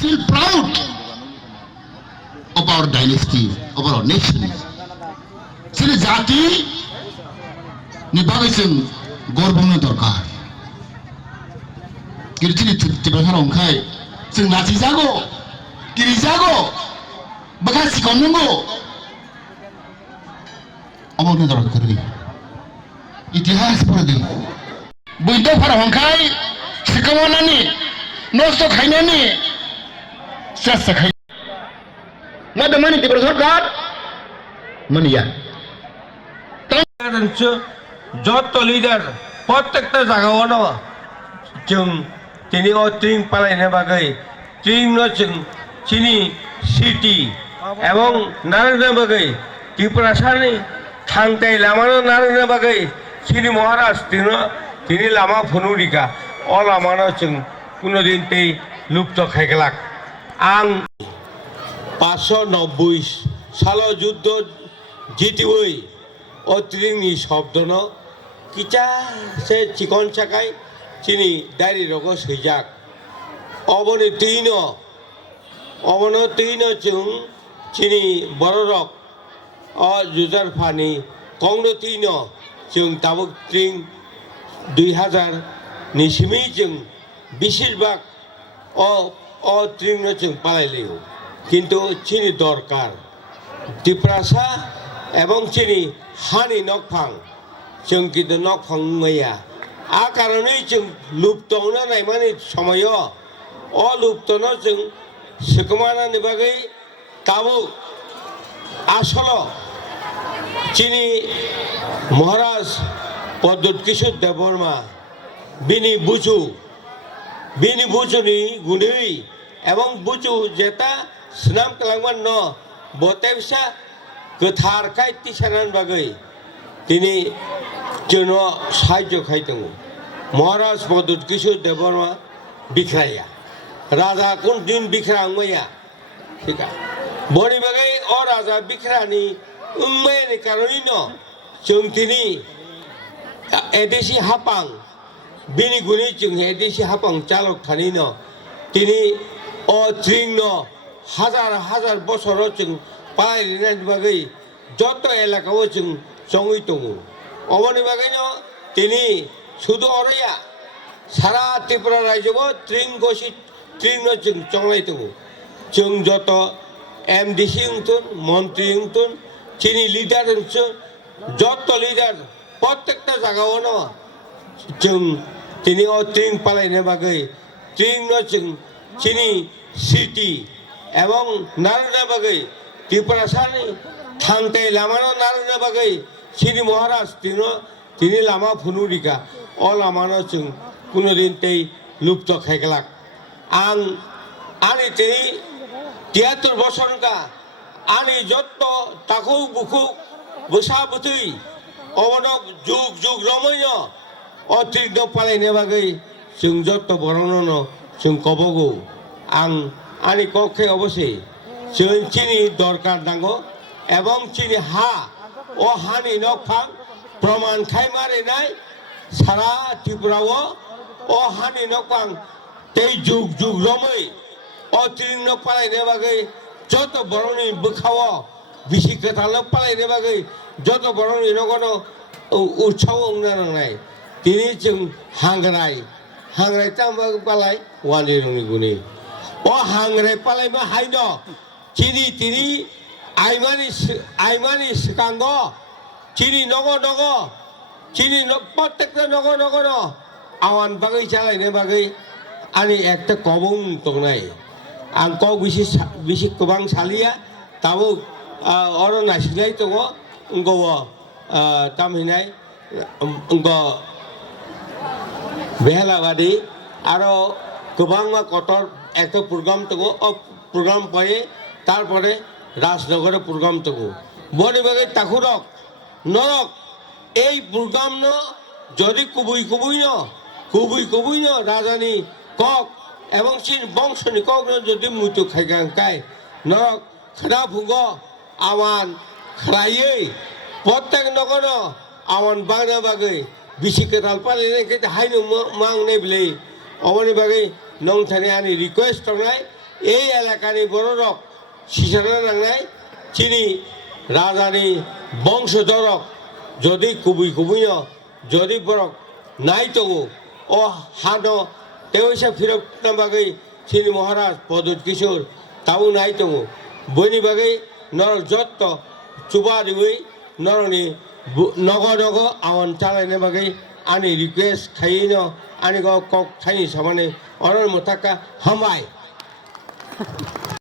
feel proud of our dynasty, of our nation. Sini jati ni bagai sing gorbongna dorkar. Kiri sini tiba-tiba rongkai sing nasi jago, kiri jago, bagai sikon nunggu. Omongna dorkar ni. Itihas pura di. Buido para rongkai sikawana ni, nosto khaina ni, sasa khai. Mada mani tiba dorkar, mani ya. যত leader প্রত্যেকটা জায়গাও जों दिनै train पालायनो बागै train जों चिनी city এবং नारायण बागै त्रिपुरासानि थांताय लामानो नारायण बागै चिनी महाराज তিনি लामा फुनुरिका अ लामानो जों कुनोदिन तै लुप्त खायगलाक आं 590 साल युद्ध जितिवै অত্রিংনি শব্দন কিচা সে চিকন চাকাই চিনি ডাইরি রগ সৈজাক অবনে তৈন চুং চিনি বড় রক অ জুজার ফানি কংন তৈন চুং তাবুক ত্রিং 2000 নিসিমি চুং বেশিরভাগ অ ত্রিং চুং পালাইলেও কিন্তু চিনি দরকার ত্রিপুরাসা এবং চিনি हानि नकफां जों किन्तु नकफां मैया आ कारणे जों लुप्तनो नायमानि समय अलुप्तनो जों सिखमानानि बागै ताबो आसल चिनी महाराज पद्मत किशोर देवबर्मा बिनि बुजुनि गुनै एवं बुजु जेता स्नाम खालामगोन न बतेबसा गोथारखाय तिसानान बागै दिनै जोंनो साहाय्य खायदों महाराज पद्मत किशोर देवबर्मा बिख्राया राजा कोन दिन बिख्रा मैया ठीक बनि बागै अ राजा बिख्रानि मैयानि कारणे न जों दिनै एदेसि हापां बिनि गुनै जों एदेसि हापां चालक थानि न दिनै अ ट्रिं न हाजार बছर जों पालायनायनि बागै যত এলাকাও जों जङै दङ अबनि बागैनो दिनै शुद्ध अरया सारा त्रिपुरा रायजोआव ट्रिं जों जंलाय दङ जों जत एमडिसि उंतुन मन्त्रि उंतुन चिनी लिडार उंतुन जत लिडार प्रत्येकटा जायगायावनो जों दिनै अ ट्रिं पालायनो बागै ट्रिं जों चिनी सिटी এবং नारायण बागै त्रिपुरासानि थांताय लामानो नारायण बागै चिनी महाराज তিনি लामा फुनुरिका अ लामानो जों कुनोदिन तै लुप्त खायगलाक आंनि दिनै 73 बছरका आंनि जत्त ताखौ बुखौ बोसा बोथै अबनो जुग रमैनो अ ट्रिं पालायनो बागै जों जत्त बरनो जों कबगौ आंनि कक्षे अबश्य जों चिनी दरकार नांगौ এবং চিনি ও হানি নকফাং প্রমাণ খাই মারিনাই সারা ত্রিপুরাও ও হানি নকফাং এই যুগ রमै অতীর্ণ পালাইনে বাগै যত বরণি বখাও বিশি কথাল পালাইনে बागै যত বরণি নগন উৎসব নাंनाय তিনি जों हांग्राय ताम पालाय वानि रंनि गुनि अ हांग्राय पालायबो हायन चिनी आइमानी सिकांगो चिनी नगो चिनी प्रत्येकटा नगो आवान बागै चालायनो बागै आंनि एकटा कबं दंनाय आं कौ बिसि गोबां सालिया दाबो अर नायसिनाय दङ गौ तामहिनाय बेहलाबादी आरो गोबां कटर একটা প্রোগ্রাম তো প্রোগ্রাম পয়ে তারপরে রাজনগরে প্রোগ্রাম তো বনি বাগে তাকুরক নরক এই প্রোগ্রাম ন যদি কুবুই ন রাজানি কক এবং চিন বংশনি কক যদি মৃত্যু খাইগাंकाय নরক খরা ভুগ আমান খরাयै প্রত্যেক নগর আমান বাগনা বাগে বিশিকেতাল পালিনে কে হাইনো मांगने बिले अबनि बागै नोंथांनि आंनि रिक्वेस्ट दंनाय এই এলাকাनि বড়রক সিসারা নাंनाय চিনি রাজানি বংশধরক যদি কুবুই যদি বরক নাই তবু ও হানো তেইসা ফিরক না বাগৈ চিনি মহারাজ পদুত কিশোর তাও নাই তবু বইনি বাগৈ নর যত্ত চুবা দিবই নরনি নগ আওয়ান চালাইनो बागै आंनि रिक्वेस्ट खायैनो आंनि কক खायनि सामाने अनर मुथाका हामबाय